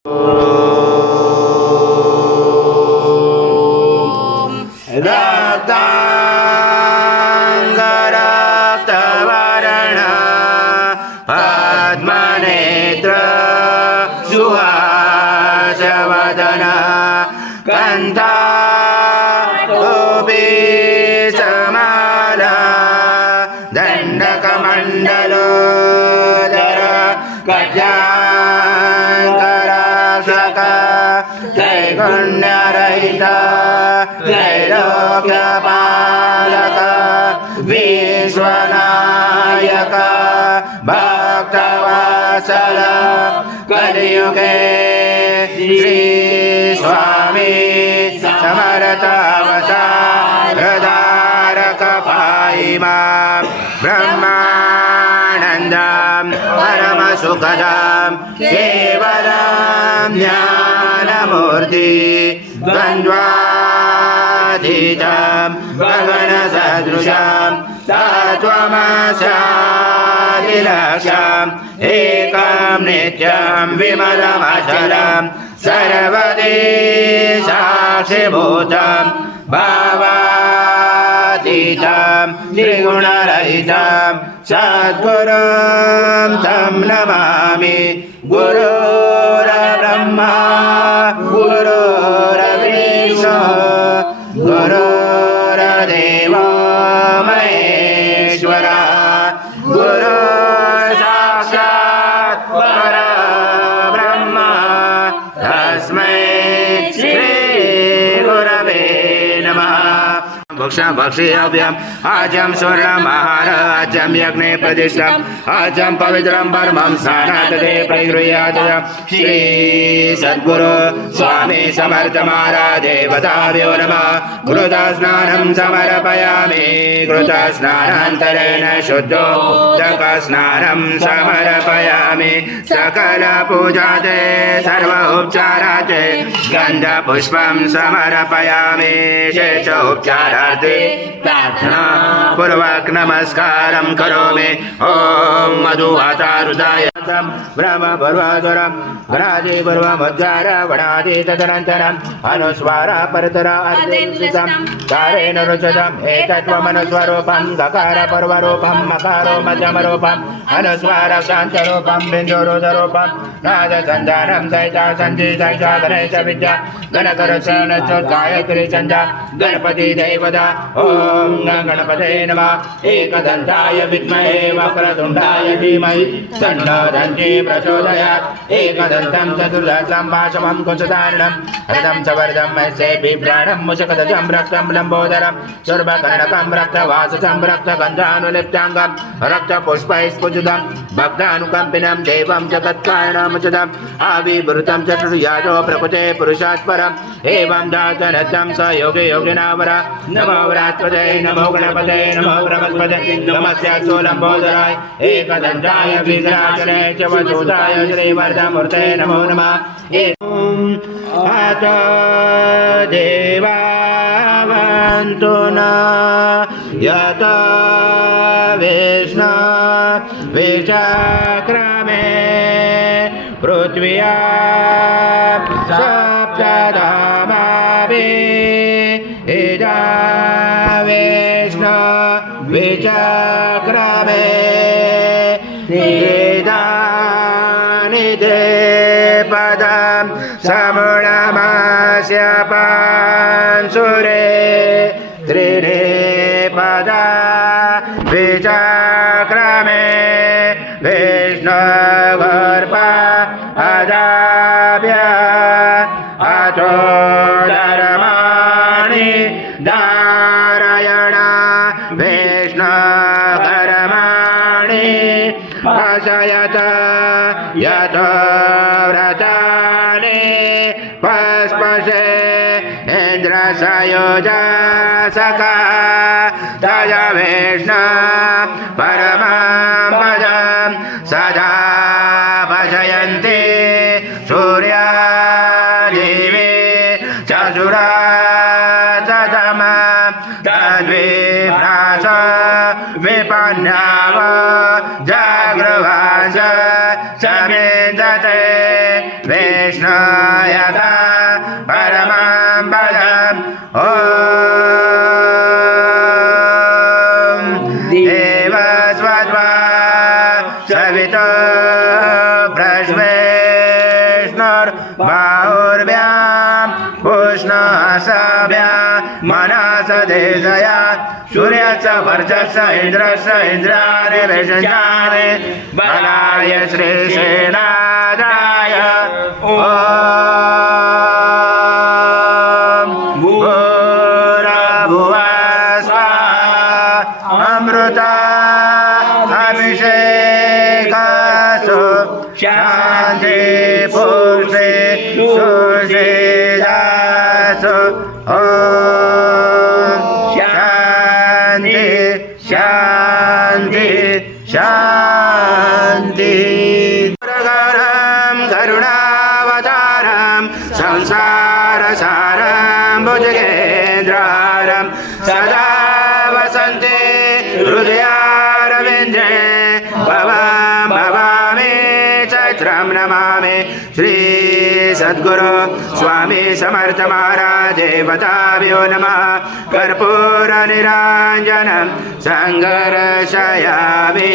रक्ताङ्गरक्तवर्ण पद्मनेत्र सुहासवदन कन्थाटोपि समाला दण्डकमण्डलोदर गजाङ्कराशक त्रैगुण्यरहित त्रैलोक्यपालक विश्वनायक भक्तवत्सल कलियुगे श्री स्वामी समर्थावतारधारक पाहि मां ब्रह्मानन्दं परमसुखदं केवलं ज्ञानमूर्ति द्वन्द्वातीतं गगनसदृशं तत्त्वमस्यादिलक्ष्यम् एकं नित्यं विमलमचलं सर्वदि साक्षिभूतं भावातीतं त्रिगुणरहितं सद्गुरुं तं नमामि। गुरुर्ब्रह्मा गुरुर्विष्णुः गुरुर्देवो महेश्वरः गुरु साक्षात् परब्रह्म तस्मै श्री गुरवे नमः। भक्षं भक्षेयव्यम् आजं स्वर्णमहाराजं यज्ञे प्रतिष्ठम् आजं पवित्रं परमं स्नानादे प्रगृह्यात् श्री सद्गुरु स्वामी समर्थ महाराज देवताभ्यो नमः। घृतस्नानं समर्पयामि घृतस्नानान्तरेण शुद्धोदकस्नानं समर्पयामि। सकलपूजाते सर्वोपचाराते गन्धपुष्पं समर्पयामि। शेषोपचारात् प्रार्थना पूर्वक नमस्कारं करोमि। ओम मधुवातारुदाय ब्रह्म पर्वतरं गणादि पर्वमुद्गार वणादि तदनन्तरम् अनुस्वार परतर अर्धेषितं कारेण रुचितम् एतत्त्वमनुस्वरूपं गकार पर्वरूपं मकारो मध्यमरूपं अनुस्वार शान्तरूपं बिन्दुरुदरूपं नादसन्धानं सहिता सन्धि सहिता गणेश विद्या गणकरचरणोच्चायत्री छन्दा गणपति देवता। ओम गणपते नमः। एकदन्ताय विद्महे वक्रतुण्डाय धीमहि तन्नो दन्ती प्रचोदयात्। एकदन्तं चतुर्दशं भाषमं कुशधारणं रथं च वरदं यस्य बिभ्राणं मुषकदजं रक्तं लम्बोदरं शूर्पकर्णकं रक्तवाससं रक्तगन्धानुलिप्ताङ्गं रक्तपुष्पैस्फुजितं भक्तानुकम्पिनं देवं जगत्कारणमुचितम् आविवृतं चतुर्यादो प्रकृते पुरुषात् परम् एवं दातनतं स योगे योगिनावर नमो व्रात्पते नमो गणपते नमो ब्रह्मस्पते नमस्यास्तु लम्बोदराय एकदन्ताय विघ्नाचने च वधूताय श्रीवरदमूर्ते नमो नमः। अत देवावन्तु न यत विष्णु विचक्रमे पृथ्व्या सप्तधामाभिः इदा विष्णु विचक्रमे निदानि ते पदं समुणमस्य पांसुरे त्रीणि पदा विचक्रमे विष्णुगर्भ अदाभ्य अथो धर्माणि धारयण विष्णुकर्माणि पशयत यतो व्रतानि पस्पशे इन्द्रसयोजसका तय विष्णु परमं पदं सदा भजयन्ति सूर्यादेवी चतुरा तद्विप्रास विपन्नाव जागृवास समेधते विष्णु यथा परमं पदम् ॐ देवस्वत्वा सवितो प्रश्वेष्णुर्बाहुर्भ्यां पुष्णसाभ्या मनसदेशया सूर्यस्य वर्चस्य इन्द्रस्य इन्द्राणि विषयाणि बलाय श्रीसेनादाय ॐ भूर्भुवः स्वः अमृता अभिषेकस्तु शान्ति पुष्टे सुषेदास्तु ॐ शान्ति शान्ति शान्ति करुणावतारं संसारसारं भुजगेन्द्रहारं सदा वसन्ते हृदयारविन्दे भवं भवामि चैत्रं नमामि श्री सद्गुरु स्वामी समर्थ महाराज देवताभ्यो नमः कर्पूर निराञ्जनं सङ्गर्षयामि।